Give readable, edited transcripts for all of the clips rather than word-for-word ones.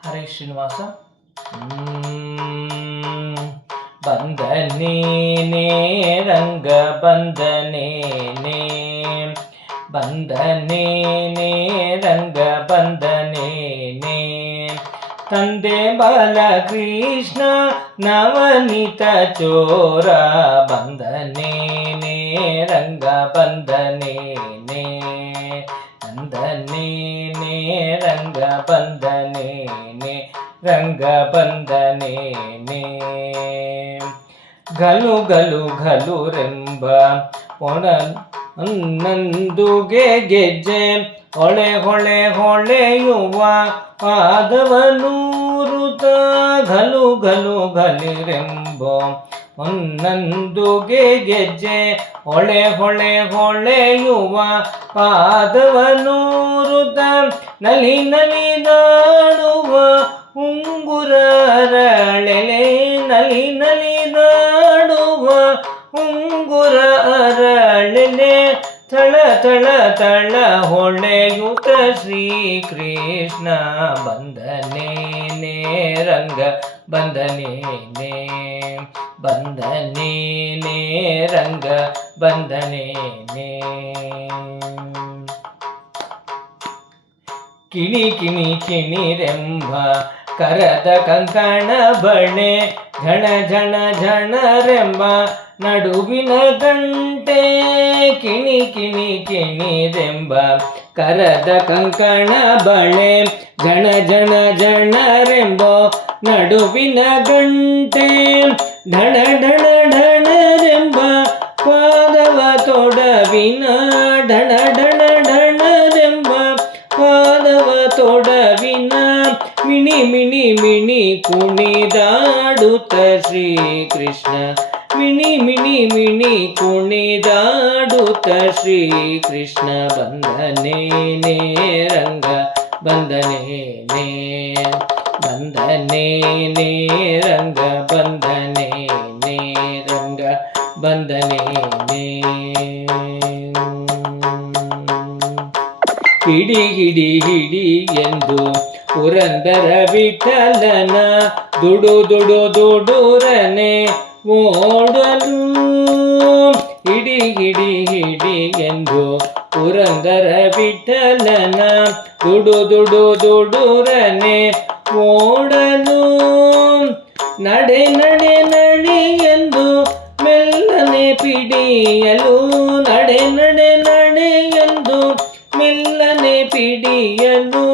ಹರೇ ಶ್ರೀನಿವಾಸ. ಬಂದನೇನೆ ರಂಗ ಬಂದನೇನೆ, ಬಂದನೇನೆ ರಂಗ ಬಂದನೇನೆ, ತಂದೆ ಬಾಲಕೃಷ್ಣ ನವನೀತ ಚೋರ, ಬಂದನೇನೆ ರಂಗ ಬಂದನೇನೆ, ಬಂದನೇನೆ ರಂಗ ಬಂದನೇನೆ, ರಂಗ ಬಂದನೇನೆ. ಗಲು ಗಲು ಗಲುರೆಂಬ ಒಣನಂದುಗೆ ಗೆಜ್ಜೆ, ಹೊಳೆ ಹೊಳೆ ಹೊಳೆಯುವ ಪಾದವನೂರುತ, ಗಲು ಗಲು ಗಲಿರೆಂಬ ಒನ್ನಂದುಗೆ ಗೆಜ್ಜೆ, ಹೊಳೆ ಹೊಳೆ ಹೊಳೆಯುವ ಪಾದವನೂರುತ, ನಲಿ ನಲಿದಾಡುವ ಉಂಗುರ ಅರಳೆಲೆ, ನಲಿ ನಲಿದಾಡುವ ಉಂಗುರ ಅರಳೆಲೆ, ತಳ ತಳ ತಳ ಹೊಳೆಯುತ ಶ್ರೀಕೃಷ್ಣ, ಬಂದನೇನೆ ರಂಗ ಬಂದನೇನೆ, ಬಂದನೇನೆ ರಂಗ ಬಂದನೇನೆ. ಕಿಣಿ ಕಿಣಿ ಕಿಣಿರೆಂಬ ಕರದ ಕಂಕಣ ಬಳೆ, ಝಣ ಝಣ ಝಣರೆಂಬ ನಡುವಿನ ಗಂಟೆ, ಕಿಣಿ ಕಿಣಿ ಕಿಣಿರೆಂಬ ಕರದ ಕಂಕಣ ಬಳೆ, ಝಣ ಝಣ ಝಣರೆಂಬ ನಡುವಿನ ಗಂಟೆ, ಢಣ ಢಣ ಢಣರೆಂಬ ಪಾದವ ತೊಡವಿನ, ಢಣ ಢಣ ಢಣರೆಂಬ ಪಾದವ ತೊಡವಿನ, ಮಿಣಿ ಮಿಣಿ ಮಿಣಿ ಕುಣಿದಾಡುತ್ತ ಶ್ರೀಕೃಷ್ಣ, ಮಿಣಿ ಮಿಣಿ ಮಿಣಿ ಕುಣಿದಾಡುತ್ತ ಶ್ರೀಕೃಷ್ಣ, ಬಂದನೇನೆ ರಂಗ ಬಂದನೇನೆ, ಬಂದನೇನೆ ರಂಗ ಬಂದನೇನೆ, ರಂಗ ಬಂದನೇನೆ. ಹಿಡಿ ಹಿಡಿ ಹಿಡಿ ಎಂದು ಪುರಂದರ ವಿಠಲನ, ದುಡು ದುಡು ದುಡುರನೆ ಓಡಲು, ಹಿಡಿ ಹಿಡಿ ಹಿಡಿ ಎಂದು ಪುರಂದರ ವಿಠಲನ, ದುಡು ದುಡು ದುಡುರನೆ ಓಡಲು, ನಡೆ ನಡೆ ನಡೆ ಎಂದು ಮೆಲ್ಲನೆ ಪಿಡಿಯಲು, ನಡೆ ನಡೆ ನಡೆ ಎಂದು ಮೆಲ್ಲನೆ ಪಿಡಿಯಲು,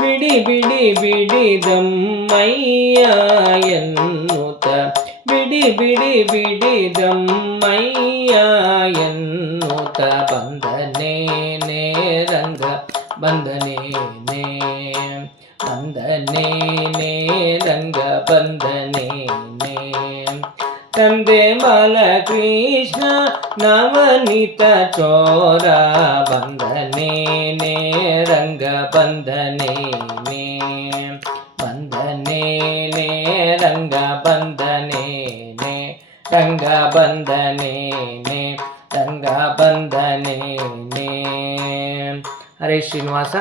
ಬಿಡಿ ಬಿಡಿ ಬಿಡಿದಮ್ಮಯ್ಯ ಎನ್ನುತ್ತ, ಬಿಡಿ ಬಿಡಿ ಬಿಡಿದಮ್ಮಯ್ಯ ಎನ್ನುತ್ತ, ಬಂದನೇನೆ ರಂಗ ಬಂದನೇನೆ, ಬಂದನೇನೆ ರಂಗ ಬಂದನೇನೆ, ತಂದೆ ಬಾಲಕೃಷ್ಣ ನವನೀತ ಚೋರ, ಬಂದನೇನೆ ರಂಗ ಬಂದನೇನೆ, ಬಂದನೇನೆ ರಂಗ ಬಂದನೇನೆ, ರಂಗ ಬಂದನೇನೆ, ರಂಗ ಬಂದನೇನೆ. ಹರೇ ಶ್ರೀನಿವಾಸ.